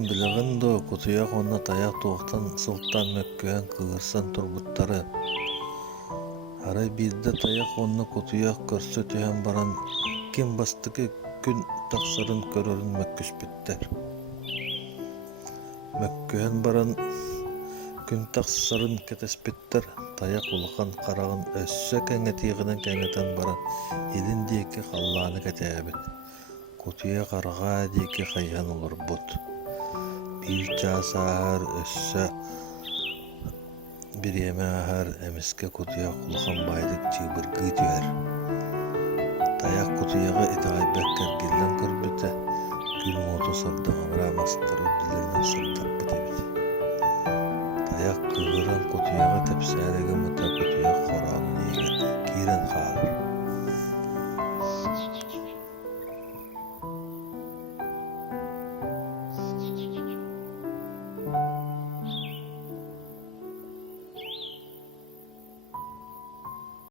Устан билеген до кутуяк онна таяк туохтан сылтан мөккөөн кыырсан турбуттары. Арай биирде таяк онна кутуяк көрсө түһэн баран ким бастыкы күн тахсарын көрөрүн mökkүспүттер. Mökkөөн баран күн тахсарын кетеспиттер. Таяк улахан карагын өссө кеңетиигинен кеңетен баран илин диэки халлааны кетээбит. Кутуя карга диэки хайхан олорбут. Bir çasar össe bir yemeğer emiske kutuya kulakan baydık çığbırgı diyor. Dayak kutuyaga itaay bekker gillen kırbüte gül modu sardığı mıramastır ödülerinden sırtak bitebit. Dayak kıvıran kutuyaga tepsarege muta kutuya koranını